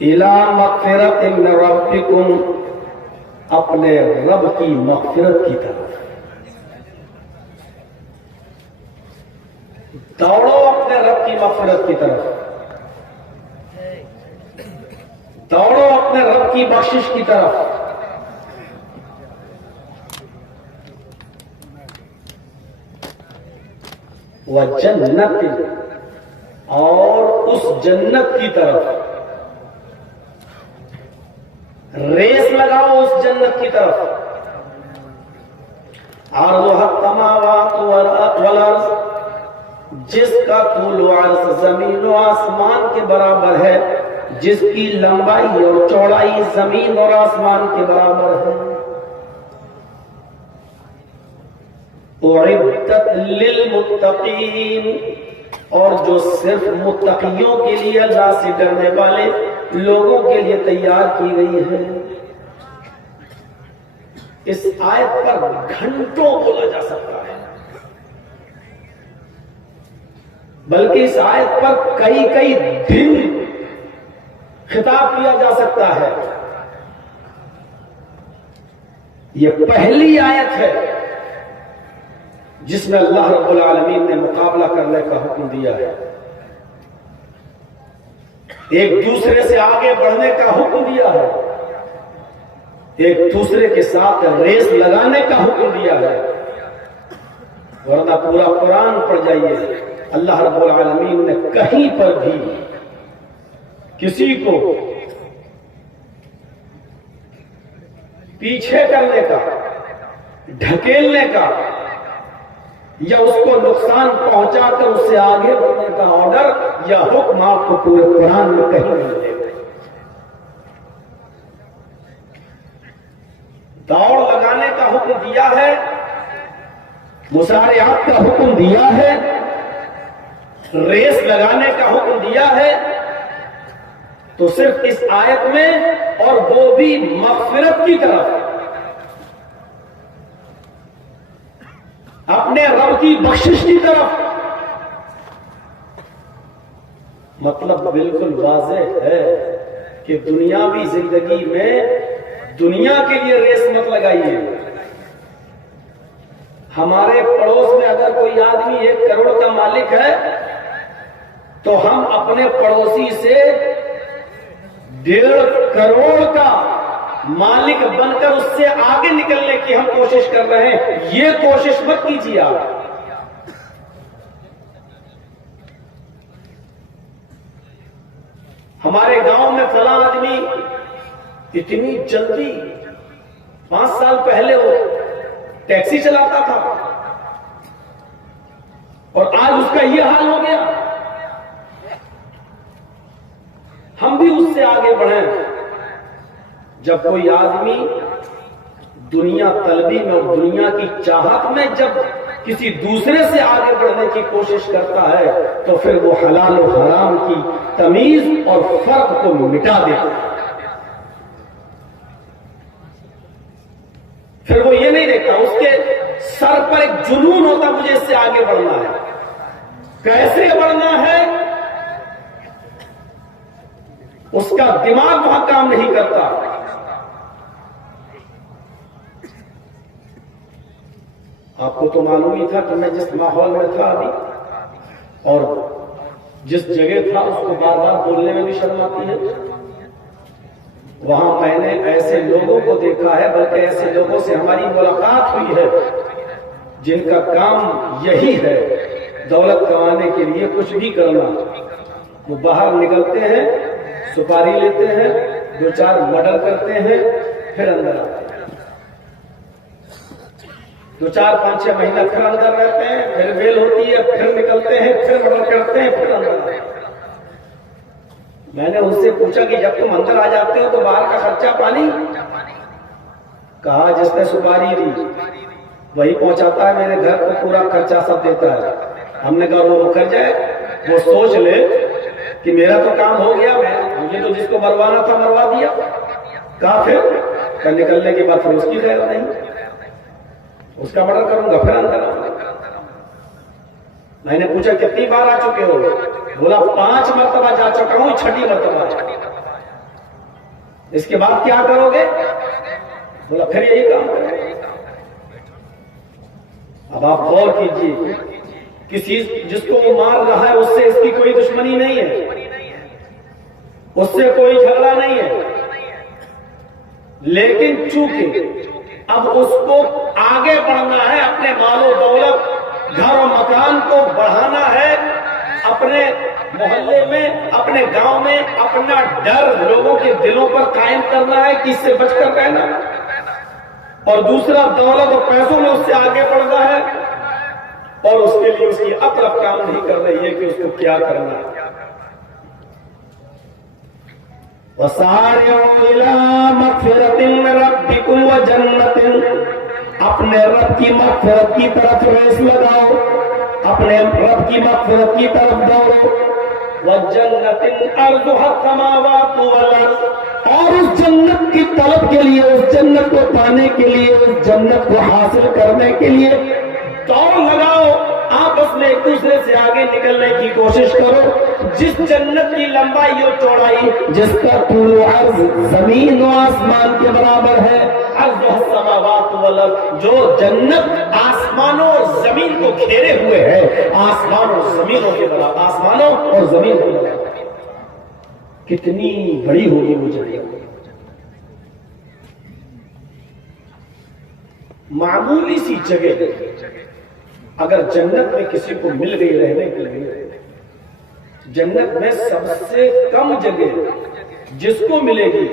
الی مغفرۃ من ربکم، اپنے رب کی مغفرت کی طرف دوڑو، اپنے رب کی مغفرت کی طرف دوڑو، اپنے رب کی بخشش کی طرف۔ وجنت، اور اس جنت کی طرف ریس لگاؤ، اس جنت کی طرف۔ عرضها السماوات والارض، جس کا طول و عرض زمین و آسمان کے برابر ہے، جس کی لمبائی اور چوڑائی زمین اور آسمان کے برابر ہے۔ اعدت للمتقین، اور جو صرف متقیوں کے لیے، اللہ سے ڈرنے والے لوگوں کے لیے تیار کی گئی ہے۔ اس آیت پر گھنٹوں بولا جا سکتا ہے، بلکہ اس آیت پر کئی کئی دن خطاب کیا جا سکتا ہے۔ یہ پہلی آیت ہے جس میں اللہ رب العالمین نے مقابلہ کرنے کا حکم دیا ہے، ایک دوسرے سے آگے بڑھنے کا حکم دیا ہے، ایک دوسرے کے ساتھ ریس لگانے کا حکم دیا ہے۔ ورنہ پورا قرآن پڑھ جائیے، اللہ رب العالمین نے کہیں پر بھی کسی کو پیچھے کرنے کا، ڈھکیلنے کا، یا اس کو نقصان پہنچا کر اس سے آگے بڑھنے کا آرڈر یا حکم آپ کو پورے قرآن میں کہیں نہیں ملے گا۔ دوڑ لگانے کا حکم دیا ہے، مسارعات کا حکم دیا ہے، ریس لگانے کا حکم دیا ہے، تو صرف اس آیت میں، اور وہ بھی مغفرت کی طرف، اپنے رب کی بخشش کی طرف۔ مطلب بالکل واضح ہے کہ دنیاوی زندگی میں دنیا کے لیے ریس مت لگائیے۔ ہمارے پڑوس میں اگر کوئی آدمی 1 کروڑ کا مالک ہے تو ہم اپنے پڑوسی سے 1.5 کروڑ کا مالک بن کر اس سے آگے نکلنے کی ہم کوشش کر رہے ہیں۔ یہ کوشش مت کیجیے آپ۔ ہمارے گاؤں میں فلاں آدمی اتنی جلدی 5 سال پہلے وہ ٹیکسی چلاتا تھا اور آج اس کا یہ حال ہو گیا، ہم بھی اس سے آگے بڑھیں۔ جب کوئی آدمی دنیا طلبی میں اور دنیا کی چاہت میں جب کسی دوسرے سے آگے بڑھنے کی کوشش کرتا ہے تو پھر وہ حلال و حرام کی تمیز اور فرق کو مٹا دیتا ہے۔ پھر وہ یہ نہیں دیکھتا، اس کے سر پر ایک جنون ہوتا، مجھے اس سے آگے بڑھنا ہے۔ کیسے بڑھنا ہے اس کا دماغ وہاں کام نہیں کرتا۔ آپ کو تو معلوم ہی تھا کہ میں جس ماحول میں تھا ابھی اور جس جگہ تھا اس کو بار بار بولنے میں بھی شرم آتی ہے۔ وہاں میں نے ایسے لوگوں کو دیکھا ہے، بلکہ ایسے لوگوں سے ہماری ملاقات ہوئی ہے جن کا کام یہی ہے، دولت کمانے کے لیے کچھ بھی کرنا۔ وہ باہر نکلتے ہیں، سپاری لیتے ہیں، 2-4 مرڈر کرتے ہیں، پھر اندر آتے ہیں، 2-4-5-6 مہینہ پھر اندر رہتے ہیں، پھر بیل ہوتی ہے، پھر نکلتے ہیں، پھر مرڈر کرتے ہیں، پھر اندر آتے ہیں۔ میں نے ان سے پوچھا کہ جب تم اندر آ جاتے ہو تو باہر کا خرچہ پانی؟ کہا جس نے سپاری دی وہی پہنچاتا ہے میرے گھر کو، پورا خرچہ سب دیتا ہے۔ ہم نے کہا وہ کر جائے، وہ سوچ لے کہ میرا تو کام ہو گیا، مجھے تو جس کو مروانا تھا مروا دیا۔ کہا پھر نکلنے کے بعد پھر اس کی خیر نہیں، اس کا مرڈر کروں گا، پھر اندر آؤں گا۔ میں نے پوچھا کتنی بار آ چکے ہو؟ بولا 5 مرتبہ جا چکا ہوں، 6ٹھی مرتبہ۔ اس کے بعد کیا کرو گے؟ بولا پھر یہی کام کرو. اب آپ غور کیجیے، کسی جس کو وہ مار رہا ہے اس سے اس کی کوئی دشمنی نہیں ہے، اس سے کوئی جھگڑا نہیں ہے، لیکن چونکہ اب اس کو آگے بڑھنا ہے، اپنے مال و دولت، گھر و مکان کو بڑھانا ہے، اپنے محلے میں، اپنے گاؤں میں اپنا ڈر لوگوں کے دلوں پر قائم کرنا ہے کہ اس سے بچ کر رہنا، اور دوسرا دولت اور پیسوں میں اس سے آگے بڑھنا ہے، اور اس کے لیے اس کی عقل اب کام نہیں کر رہی ہے کہ اس کو کیا کرنا ہے. وَسَارِعُوا إِلَىٰ مَغْفِرَةٍ مِّن رَّبِّكُمْ وَجَنَّةٍ، اپنے رب کی مغفرت کی طرف ریس لگاؤ، اپنے رب کی مغفرت کی طرف دوڑو. وَجَنَّةٍ أَرْضُهَا السَّمَاوَاتُ وَالْأَرْضُ، اور اس جنت کی طلب کے لیے، اس جنت کو پانے کے لیے، اس جنت کو حاصل کرنے کے لیے دوڑ لگاؤ. آپس میں ایک دوسرے سے آگے نکلنے کی کوشش کرو. جس جنت کی لمبائی اور چوڑائی، جس کا طول و عرض زمین و آسمان کے برابر ہے، عرض السماوات والارض، جو جنت آسمانوں اور زمین کو گھیرے ہوئے ہے، آسمان اور زمینوں کے برابر، آسمانوں اور زمین کے برابر. کتنی بڑی ہوگی وہ جنت. معمولی سی جگہ اگر جنت میں کسی کو مل گئی رہنے کے لیے، جنت میں سب سے کم جگہ جس کو ملے گی،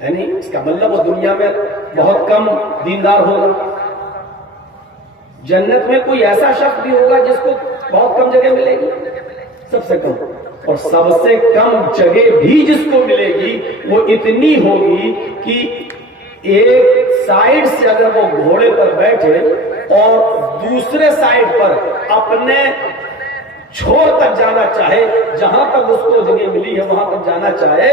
یعنی اس کا مطلب وہ دنیا میں بہت کم دیندار ہوگا، جنت میں کوئی ایسا شخص بھی ہوگا جس کو بہت کم جگہ ملے گی، سب سے کم. اور سب سے کم جگہ بھی جس کو ملے گی وہ اتنی ہوگی کہ ایک سائیڈ سے اگر وہ گھوڑے پر بیٹھے اور دوسرے سائیڈ پر اپنے چھوڑ تک جانا چاہے، جہاں تک اس کو جگہ ملی ہے وہاں تک جانا چاہے،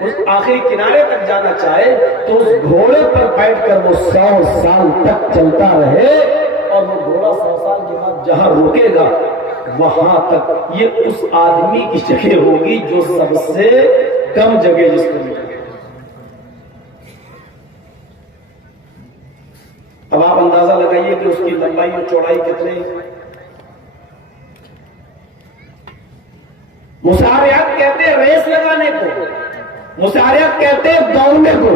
اس آخری کنارے تک جانا چاہے، تو اس گھوڑے پر بیٹھ کر وہ 100 سال تک چلتا رہے، اور وہ گھوڑا 100 سال کے بعد جہاں رکے گا وہاں تک یہ اس آدمی کی جگہ ہوگی جو سب سے کم جگہ جس کو ملے. اب آپ اندازہ لگائیے کہ اس کی لمبائی اور چوڑائی کتنی. مسارعت کہتے ہیں ریس لگانے کو، مسارعت کہتے ہیں دوڑنے کو،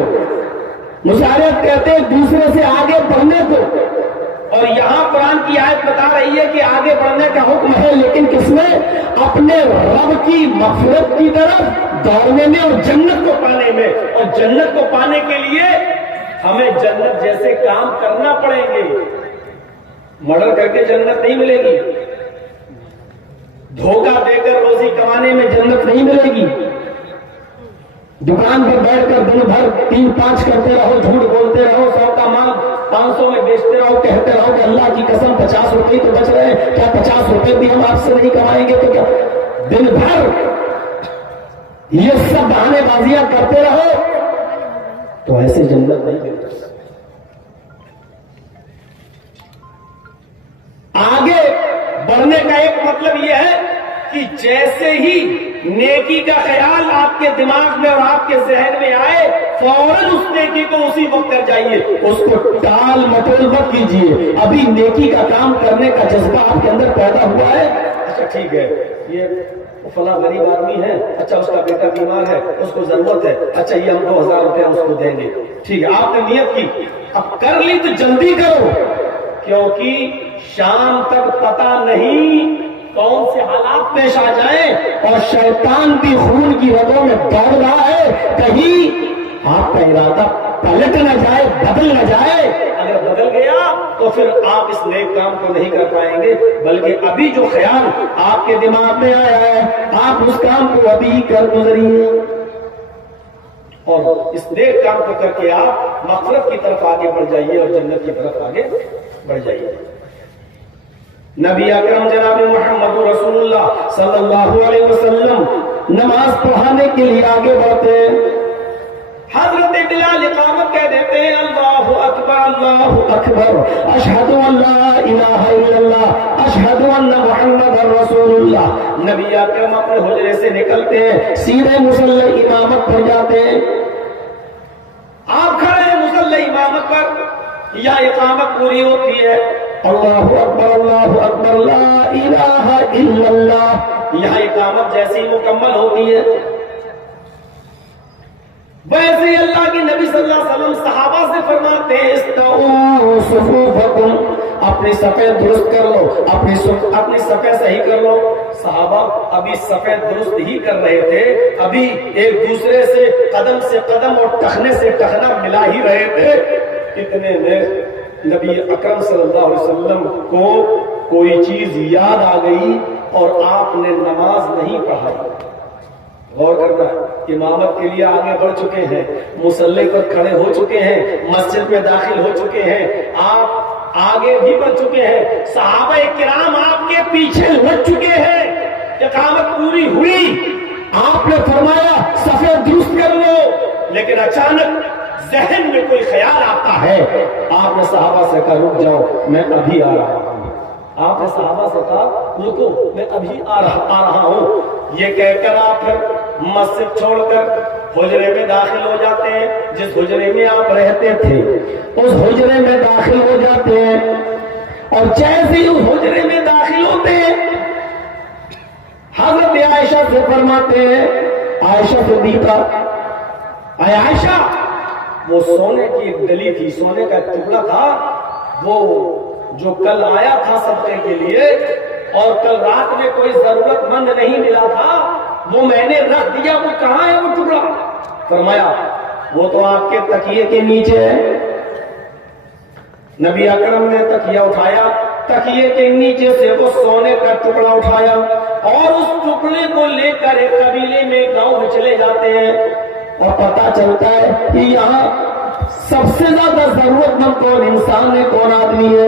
مسارعت کہتے ہیں دوسرے سے آگے بڑھنے کو. اور یہاں قرآن کی آیت بتا رہی ہے کہ آگے بڑھنے کا حکم ہے، لیکن کس میں؟ اپنے رب کی مغفرت کی طرف دوڑنے میں اور جنت کو پانے میں. اور جنت کو پانے کے لیے ہمیں جنت جیسے کام کرنا پڑیں گے. مرڈر کر کے جنت نہیں ملے گی، دھوکہ دے کر روزی کمانے میں جنت نہیں ملے گی، دکان پر بیٹھ کر دن بھر 3-5 کرتے رہو، جھوٹ بولتے رہو، 100 کا مال 500 میں بیچتے رہو، کہتے رہو کہ اللہ کی قسم 50 روپے تو بچ رہے ہیں، کیا 50 روپے بھی ہم آپ سے نہیں کمائیں گے تو کیا؟ دن بھر یہ سب بہانے بازیاں کرتے رہو تو ایسے جنت نہیں ملتی. آگے بڑھنے کا ایک مطلب یہ ہے کہ جیسے ہی نیکی کا خیال آپ کے دماغ میں اور آپ کے ذہن میں آئے، فوراً اس نیکی کو اسی وقت کر جائیے، اس کو ٹال مٹول مت کیجیے. ابھی نیکی کا کام کرنے کا جذبہ آپ کے اندر پیدا ہوا ہے، اچھا ٹھیک ہے یہ فلاں غریب آدمی ہے، اچھا اس کا بیٹا بیمار ہے، اس کو ضرورت ہے، اچھا یہ ہم 2000 روپے اس کو دیں گے، ٹھیک ہے آپ نے نیت کی، اب کر لی تو جلدی کرو، کیونکہ شام تک پتہ نہیں کون سے حالات پیش آ جائیں، اور شیطان بھی خون کی رگوں میں دوڑ رہا ہے، کہیں آپ کا ارادہ پلٹ نہ جائے، بدل نہ جائے. اگر بدل گیا تو پھر آپ اس نیک کام کو نہیں کر پائیں گے، بلکہ ابھی جو خیال آپ کے دماغ میں آیا ہے آپ اس کام کو ابھی کر گزریے، اور اس نیک کام کو کر کے آپ مغفرت کی طرف آگے بڑھ جائیے اور جنت کی طرف آگے بڑھ جائیے. نبی اکرم جناب محمد رسول اللہ صلی اللہ علیہ وسلم نماز پڑھانے کے لیے آگے بڑھتے ہیں. حضرت بلال اقامت کہہ دیتے ہیں اللہ اکبر اشہد ان لا الہ الا اللہ اشہد ان محمد رسول اللہ۔ نبی اکرم اپنے حجرے سے نکلتے ہیں، سیدھے مصلی امامت پر جاتے ہیں۔ آپ کھڑے ہیں مصلی امامت پر، یا اقامت پوری ہوتی ہے، اللہ اکبر لا الہ الا اللہ، یہاں اقامت جیسی مکمل ہوتی ہے، ویسے ہی اللہ کے نبی صلی اللہ علیہ وسلم صحابہ سے فرماتے ہیں استووا صفوفکم، اپنی صفیں درست کر لو، اپنی صفیں صحیح کر لو۔ صحابہ ابھی صفیں درست ہی کر رہے تھے، ابھی ایک دوسرے سے قدم اور ٹخنے سے ٹخنا ملا ہی رہے تھے، اتنے میں نبی اکرم صلی اللہ علیہ وسلم کو کوئی چیز یاد آ گئی اور آپ نے نماز نہیں پڑھائی۔ غور کرنا، امامت کے لیے آگے بڑھ چکے ہیں، مصلی پر کھڑے ہو چکے ہیں، مسجد میں داخل ہو چکے ہیں، آپ آگے بھی بڑھ چکے ہیں، صحابہ کرام آپ کے پیچھے لگ چکے ہیں، اقامت پوری ہوئی، آپ نے فرمایا صفیں درست کر لو، لیکن اچانک ذہن میں کوئی خیال آتا ہے، آپ نے صحابہ سے کہا رک جاؤ میں ابھی آ رہا ہوں، آپ نے صحابہ سے کہا رکو میں ابھی آ رہا ہوں، یہ کہہ کر آپ پھر مسجد چھوڑ کر حجرے میں داخل ہو جاتے ہیں، جس حجرے میں آپ رہتے تھے اس حجرے میں داخل ہو جاتے ہیں، اور جیسے ہی اس حجرے میں داخل ہوتے ہیں حضرت عائشہ سے فرماتے ہیں، عائشہ صدیقہ، اے عائشہ، وہ سونے کی ایک ڈلی تھی، سونے کا ٹکڑا تھا، وہ جو کل آیا تھا صدقے کے لیے اور کل رات میں کوئی ضرورت مند نہیں ملا تھا، وہ میں نے رکھ دیا، وہ کہاں ہے وہ ٹکڑا؟ فرمایا وہ تو آپ کے تکیے کے نیچے ہے۔ نبی اکرم نے تکیہ اٹھایا، تکیے کے نیچے سے وہ سونے کا ٹکڑا اٹھایا اور اس ٹکڑے کو لے کر ایک قبیلے میں گاؤں میں چلے جاتے ہیں، اور پتہ چلتا ہے کہ یہاں سب سے زیادہ ضرورت مند کون انسان ہے، کون آدمی ہے،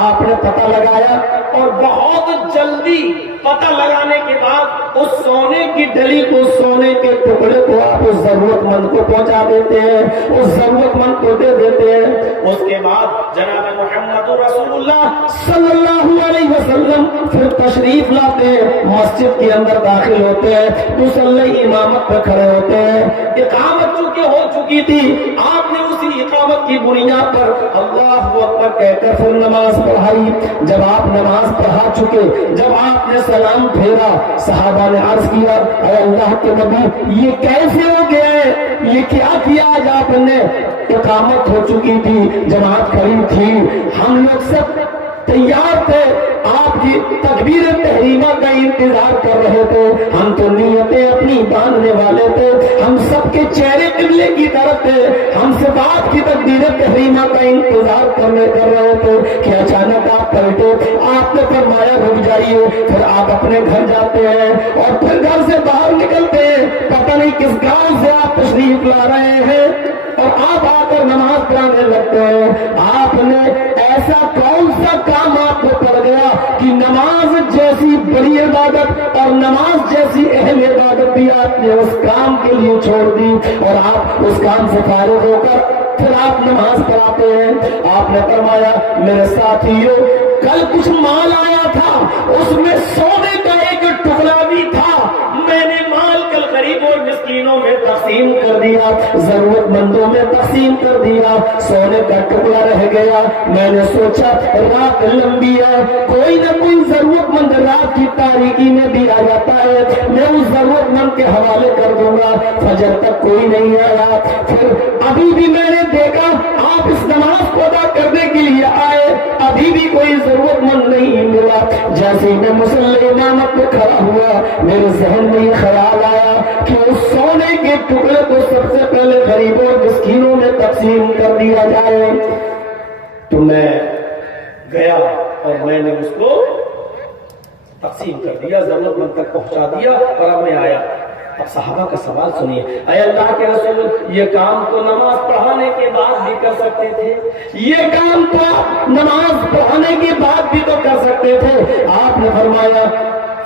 آپ نے پتہ لگایا، اور بہت جلدی پتہ لگانے کے بعد اس سونے کی ڈلی کو، سونے کے ٹکڑے کو آپ اس ضرورت مند کو پہنچا دیتے ہیں، اس ضرورت مند کو دے دیتے ہیں۔ اس کے بعد جناب محمد رسول اللہ صلی اللہ علیہ وسلم پھر تشریف لاتے ہیں، مسجد کے اندر داخل ہوتے ہیں، مصلی امامت پہ کھڑے ہوتے ہیں، اقامت چونکہ ہو چکی تھی، آپ نے اسی اقامت کی بنیاد پر اللہ اکبر کہہ کر پھر نماز پڑھائی۔ جب آپ نماز پڑھا چکے، جب آپ نے سلام پھیرا، صحابہ نے عرض کیا اے اللہ کے نبی یہ کیسے ہو گیا ہے، یہ کیا کیا آج آپ نے؟ اقامت ہو چکی تھی، جماعت کھڑی تھی، ہم لوگ سب تیار تھے، آپ کی تکبیر تحریمہ کا انتظار کر رہے تھے، ہم تو نیتیں اپنی باندھنے والے تھے، ہم سب کے چہرے قبلے کی طرف تھے، ہم سب آپ کی تکبیر تحریمہ کا انتظار کر رہے تھے کہ اچانک آپ پلٹے، آپ نے فرمایا رک جائیے، پھر آپ اپنے گھر جاتے ہیں اور پھر گھر سے باہر نکلتے ہیں، پتہ نہیں کس گاؤں سے آپ تشریف لا رہے ہیں، اور آپ آ کر نماز پڑھانے لگتے ہیں۔ آپ نے ایسا کون سا کام آپ کو پڑ گیا کہ نماز جیسی بڑی عبادت اور نماز جیسی اہم عبادت بھی آپ نے اس کام کے لیے چھوڑ دی، اور آپ اس کام سے فارغ ہو کر پھر آپ نماز پڑھاتے ہیں۔ آپ نے فرمایا میرے ساتھیوں کل کچھ مال آیا تھا، اس میں سونے کا ایک ٹکڑا بھی تھا، میں نے مال کل غریبوں اور مسکینوں میں تقسیم کر دیا، ضرورت مندوں میں تقسیم کر دیا، سونے کا ٹکڑا رہ گیا، میں نے سوچا رات لمبی ہے، کوئی نہ کوئی ضرورت مند رات کی تاریکی میں بھی آ جاتا ہے، میں اس ضرورت مند کے حوالے کر دوں گا۔ فجر تک کوئی نہیں آیا، پھر ابھی بھی میں نے دیکھا آپ اس نماز کو ادا کرنے کے لیے آئے، ابھی بھی کوئی ضرورت مند نہیں ملا۔ جیسے میں مصلی امامت پہ کھڑا ہوا، میرے ذہن میں یہ خیال آیا کہ اس سونے کے ٹکڑے کو سب سے پہلے غریبوں اور مسکینوں میں تقسیم کر دیا جائے، تو میں گیا اور میں نے اس کو تقسیم کر دیا، ضرورت مند تک پہنچا دیا، اور اب میں آیا۔ اب صحابہ کا سوال سنیے، اے اللہ کے رسول یہ کام تو نماز پڑھانے کے بعد بھی کر سکتے تھے، یہ کام تو آپ نماز پڑھانے کے بعد بھی تو کر سکتے تھے۔ آپ نے فرمایا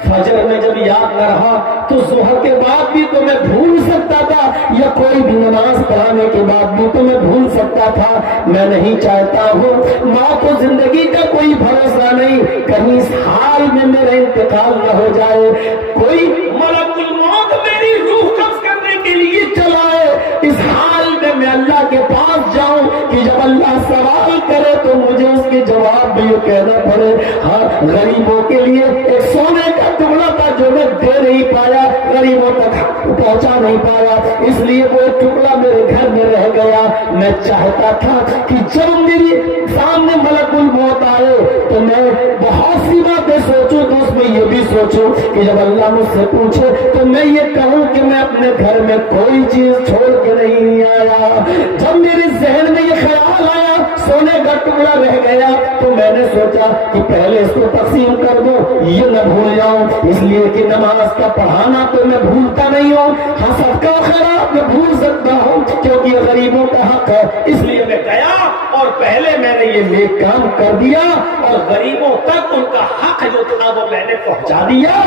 فجر میں جب یاد نہ رہا تو ظہر کے بعد بھی تو میں بھول سکتا تھا، یا کوئی بھی نماز پڑھانے کے بعد بھی تمہیں بھول سکتا تھا، میں نہیں چاہتا ہوں۔ ماں کو زندگی کا کوئی بھروسہ نہیں، کہیں اس حال میں میرا انتقال نہ ہو جائے، کوئی ملک الموت میری روح قبض کرنے کے لیے چلائے، اس حال میں میں اللہ کے پاس جاؤں کہ جب اللہ سوال کرے تو مجھے اس کے جواب میں یہ کہنا پڑے ہاں غریبوں کے لیے ایک سونے کا ٹکڑا تھا جو میں دے نہیں پایا، غریبوں تک پہنچا نہیں پایا، اس لیے وہ ٹکڑا میرے گھر میں رہ گیا۔ میں چاہتا تھا کہ جب میری سامنے ملک الموت آئے تو میں بہت سی باتیں سوچوں، تو اس میں یہ بھی سوچوں کہ جب اللہ مجھ سے پوچھے تو میں یہ کہوں کہ میں اپنے گھر میں کوئی چیز چھوڑ کے نہیں آیا۔ جب میرے ذہن میں یہ خیال آیا سونے کا ٹکڑا رہ گیا تو میں نے سوچا کہ پہلے اس کو تقسیم کر دو، یہ نہ بھول جاؤں، اس لیے کہ نماز کا پڑھانا تو میں بھولتا نہیں ہوں، ہاں صدقہ خیرات میں بھول سکتا ہوں کیونکہ یہ غریبوں کا حق ہے، اس لیے میں گیا اور پہلے میں نے یہ نیک کام کر دیا اور غریبوں تک ان کا حق جو تھا وہ میں نے پہنچا دیا۔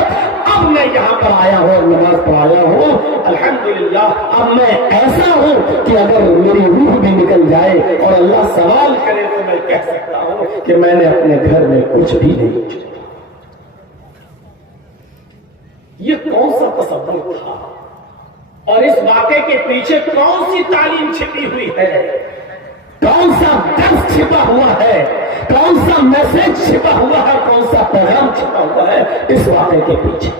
اب میں یہاں پر آیا ہوں اور نماز پڑھایا ہوں، الحمدللہ اب میں ایسا ہوں کہ اگر میری روح بھی نکل جائے اور اللہ سوال کرے تو میں کہہ سکتا ہوں کہ میں نے اپنے گھر میں کچھ بھی نہیں چھوڑا۔ یہ کون سا تصور تھا اور اس واقعے کے پیچھے کون سی تعلیم چھپی ہوئی ہے، کون سا درس چھپا ہوا ہے، کون سا میسج چھپا ہوا ہے، کون سا پیغام چھپا ہوا ہے اس واقعے کے پیچھے؟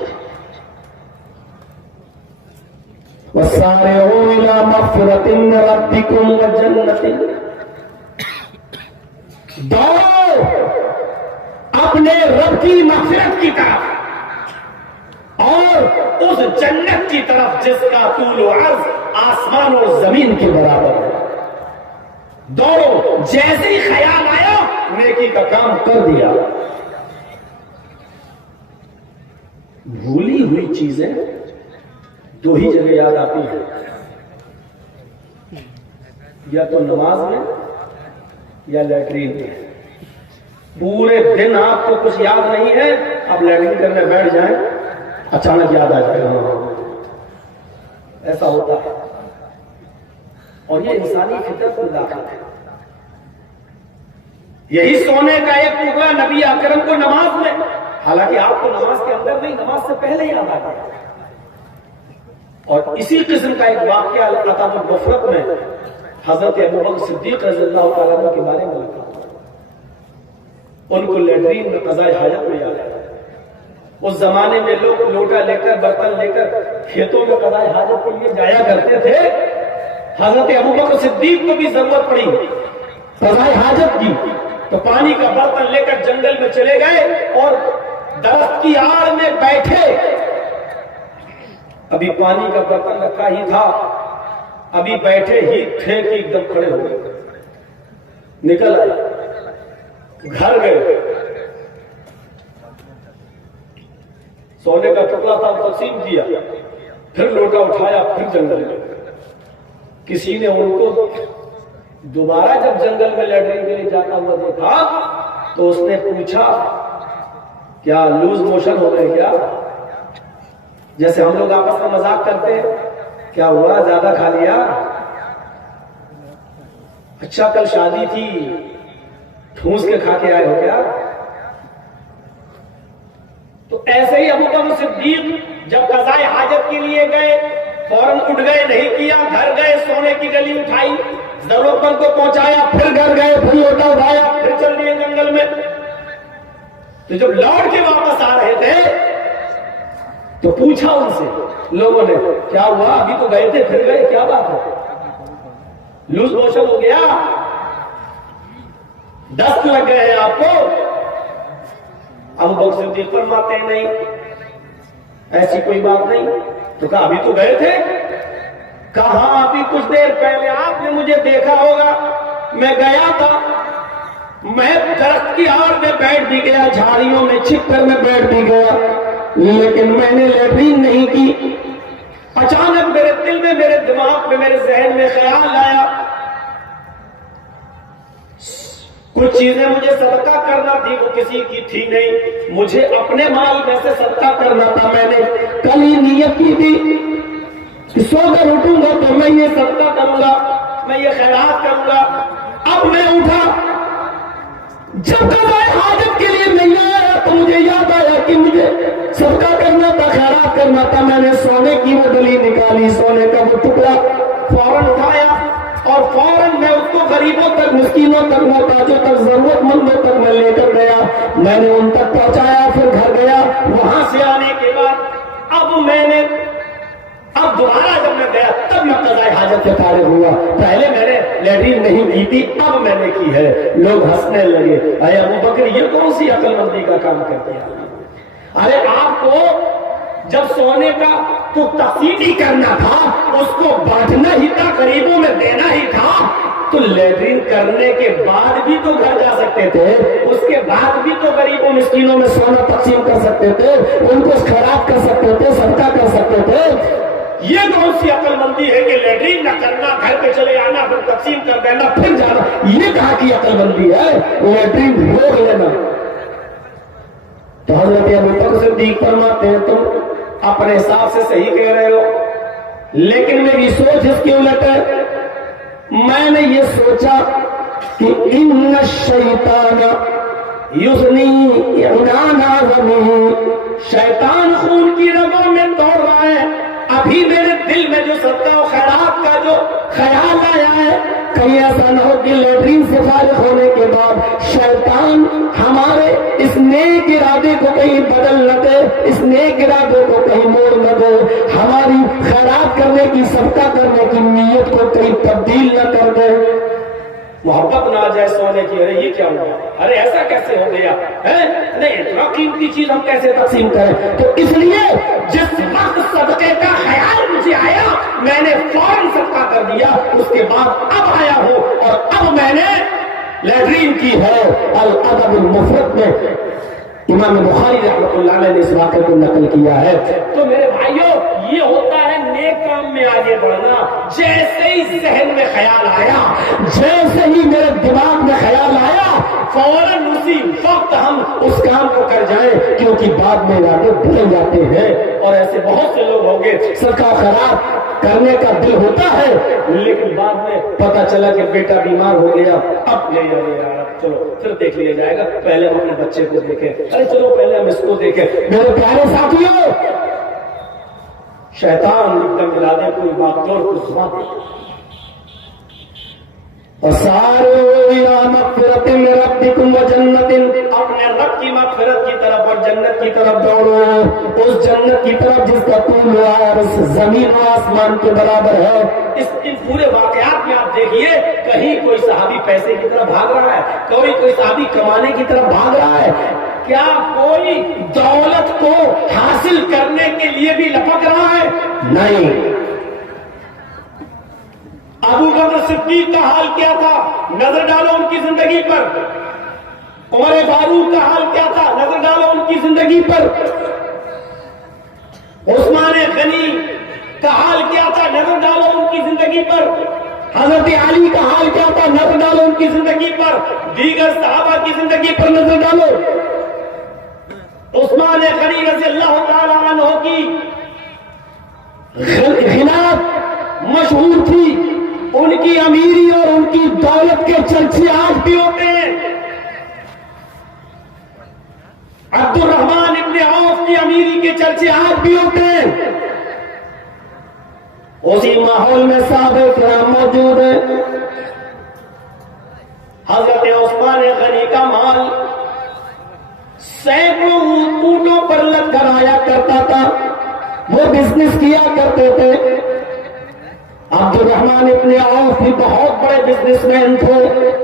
وَسَارِعُوا إِلَىٰ مَغْفِرَةٍ مِّن رَّبِّكُمْ وَجَنَّةٍ، دوڑو اپنے رب کی مغفرت کی طرف اور اس جنت کی طرف جس کا طول و عرض آسمان اور زمین کے برابر ہے۔ دوڑو، جیسے ہی خیال آیا نیکی کا کام کر دیا۔ بھولی ہوئی چیزیں دو ہی جگہ یاد آتی ہیں، یا تو نماز میں یا لیٹرین میں۔ پورے دن آپ کو کچھ یاد نہیں ہے، آپ لیٹرین کرنے بیٹھ جائیں اچانک یاد آ جائے گا، ایسا ہوتا ہے اور یہ انسانی فطرت میں داخل ہے۔ یہی سونے کا ایک ٹکڑا نبی اکرم کو نماز میں، حالانکہ آپ کو نماز کے اندر نہیں، نماز سے پہلے یاد آ گیا۔ اور اسی قسم کا ایک واقعہ عطاء الغفرت میں حضرت ابوبکر صدیق رضی اللہ تعالیٰ عنہ کے بارے میں لکھا، ان کو لیٹرین میں قضاء حاجت میں یاد آیا۔ اس زمانے میں لوگ لوٹا لے کر برتن لے کر کھیتوں میں قضاء حاجت کے لیے جایا کرتے تھے، حضرت ابوبکر صدیق کو بھی ضرورت پڑی قضاء حاجت کی تو پانی کا برتن لے کر جنگل میں چلے گئے اور درخت کی آڑ میں بیٹھے، ابھی پانی کا برتن رکھا ہی تھا، ابھی بیٹھے ہی تھے کہ ایک دم کھڑے ہو گئے، نکل آئے، گھر گئے، سونے کا ٹکڑا تھا تقسیم کیا، پھر لوٹا اٹھایا، پھر جنگل میں۔ کسی نے ان کو دوبارہ جب جنگل میں لیٹرین کے لیے جاتا ہوا دیکھا تو اس نے پوچھا کیا لوز موشن ہو گئے کیا؟ جیسے ہم لوگ آپس میں مذاق کرتے ہیں، کیا ہوا زیادہ کھا لیا؟ اچھا کل شادی تھی ٹھوس کے کھا کے آئے ہو کیا؟ تو ایسے ہی ابوبکر صدیق جب قضاء حاجت کے لیے گئے فوراً اٹھ گئے، نہیں کیا، گھر گئے، سونے کی گلی اٹھائی، ضرورت مند کو پہنچایا، پھر گھر گئے، پھر لوٹا اٹھایا، پھر چل دیے جنگل میں۔ تو جب لوٹ کے واپس آ رہے تھے تو پوچھا ان سے لوگوں نے کیا ہوا، ابھی تو گئے تھے پھر گئے، کیا بات ہے؟ لوز موشن ہو گیا، دست لگ گئے ہیں آپ کو؟ ابوبکر صدیق فرماتے ہیں نہیں، ایسی کوئی بات نہیں۔ تو کہا ابھی تو گئے تھے؟ کہا ابھی کچھ دیر پہلے آپ نے مجھے دیکھا ہوگا، میں گیا تھا، میں درخت کی آڑ میں بیٹھ بھی گیا، جھاڑیوں میں چھپ کر میں بیٹھ بھی گیا، لیکن میں نے لیٹرین نہیں کی۔ اچانک میرے دل میں، میرے دماغ میں، میرے ذہن میں خیال آیا کچھ چیزیں مجھے صدقہ کرنا تھی، وہ کسی کی تھی نہیں، مجھے اپنے مال میں سے صدقہ کرنا تھا، میں نے کل ہی نیت کی تھی، کہ سو کر اٹھوں گا تو میں یہ صدقہ کروں گا، میں یہ خیرات کروں گا۔ اب میں اٹھا، جب قضائے حاجت کے لیے نہیں آیا تو مجھے یاد آیا کہ مجھے صدقہ کرنا تھا، خیرات کرنا تھا۔ میں نے سونے کی وہ ڈلی نکالی، سونے کا وہ ٹکڑا فوراً اٹھایا اور فوراً میں اس کو غریبوں تک، مسکینوں تک، محتاجوں تک، ضرورت مندوں تک میں لے کر گیا۔ میں نے ان تک پہنچایا، پھر گھر گیا۔ وہاں سے آنے کے بعد اب دوبارہ جب میں گیا تب میں قضائے حاجت سے فارغ ہوا۔ پہلے میں نے لیٹرین نہیں کی تھی، اب میں نے کی ہے۔ لوگ ہنسنے لگے، اے ابو بکر یہ کون سی عقل مندی کا کام کر دیا؟ ارے آپ کو جب سونے کا تو تقسیم ہی کرنا تھا، اس کو بانٹنا ہی تھا، غریبوں میں دینا ہی تھا، تو لیٹرین کرنے کے بعد بھی تو گھر جا سکتے تھے، اس کے بعد بھی تو غریبوں مسکینوں میں سونا تقسیم کر سکتے تھے، ان کو خیرات کر سکتے تھے، صدقہ کر سکتے تھے۔ یہ کون سی عقل مندی ہے کہ لیٹرین نہ کرنا، گھر پہ چلے آنا، پھر تقسیم کر دینا، پھر جانا؟ یہ کہاں کی عقل مندی ہے؟ لیٹرین روک لینا۔ تو حضرت ابو بکر صدیق فرماتے ہیں تم اپنے حساب سے صحیح کہہ رہے ہو، لیکن میری سوچ اس کی الٹ ہے۔ میں نے یہ سوچا کہ ان الشیطان یزنی عنان اعظمہ، شیطان خون کی رگوں میں دوڑ رہا ہے۔ ابھی میرے دل میں جو صدقہ و خیرات کا جو خیال آیا ہے، کہیں ایسا نہ ہو کہ لیٹرین سے فارغ ہونے کے بعد شیطان ہمارے اس نیک ارادے کو کہیں بدل نہ دے، اس نیک ارادے کو کہیں موڑ نہ دے، ہماری خیرات کرنے کی، صدقہ کرنے کی نیت کو کہیں تبدیل نہ کر دے۔ محبت نہ آ جائے سونے کی، ارے یہ کیا ہوا، ارے ایسا کیسے ہو گیا ہے، نہیں اتنا قیمتی چیز ہم کیسے تقسیم کریں؟ تو اس لیے جس وقت صدقے کا خیال مجھے آیا میں نے فوراً صدقہ کر دیا۔ اس کے بعد اب آیا ہوں اور اب میں نے لیٹرین کی ہے۔ الادب المفرد میں امام بخاری رحمۃ اللہ علیہ نے اس واقعے کو نقل کیا ہے۔ تو میرے بھائیوں یہ ہوتا ہے نیک کام میں آگے بڑھنا۔ جیسے ہی ذہن میں خیال آیا، جیسے ہی میرے دماغ میں خیال آیا، فوراً اسی وقت ہم اس کام کو کر جائیں، کیونکہ بعد میں ارادے بدل جاتے ہیں۔ اور ایسے بہت سے لوگ ہوں گے صدقہ خیرات کرنے کا دل ہوتا ہے، لیکن بعد میں پتہ چلا کہ بیٹا بیمار ہو گیا، اب لے جائے، چلو پھر دیکھ لیا جائے گا، پہلے ہم اپنے بچے کو دیکھیں، ارے چلو پہلے ہم اس کو دیکھیں۔ میرے پیارے ساتھیوں، شیطان ایک دم ارادے کو باغدور کو گھما دیتا ہے۔ وَسَارِعُوا إِلَىٰ مَغْفِرَةٍ مِّن رَّبِّكُمْ وَجَنَّةٍ، اپنے رب کی مغفرت کی طرف اور جنت کی طرف دوڑو، اس جنت کی طرف جس کا طول و عرض زمین و آسمان کے برابر ہے۔ ان پورے واقعات میں آپ دیکھیے، کہیں کوئی صحابی پیسے کی طرف بھاگ رہا ہے، کوئی صحابی کمانے کی طرف بھاگ رہا ہے، کیا کوئی دولت کو حاصل کرنے کے لیے بھی لپک رہا ہے؟ نہیں۔ ابو بکر صدیق کا حال کیا تھا؟ نظر ڈالو ان کی زندگی پر۔ عمر فاروق کا حال کیا تھا؟ نظر ڈالو ان کی زندگی پر۔ عثمان غنی کا حال کیا تھا؟ نظر ڈالو ان کی زندگی پر۔ حضرت علی کا حال کیا تھا؟ نظر ڈالو ان کی زندگی پر۔ دیگر صحابہ کی زندگی پر نظر ڈالو۔ عثمان غنی رضی اللہ تعالی عنہ کی غنات مشہور تھی، ان کی امیری اور ان کی دولت کے چرچے آج بھی ہوتے ہیں۔ عبد الرحمن ابن عوف کی امیری کے چرچے آج بھی ہوتے ہیں۔ اسی ماحول میں صحابہ کرام موجود ہیں۔ حضرت عثمان غنی کا مال سینکڑوں اونٹوں پر لد کر آیا کرتا تھا، وہ بزنس کیا کرتے تھے۔ عبد الرحمن ابن عوف بھی بہت بڑے بزنس مین تھے۔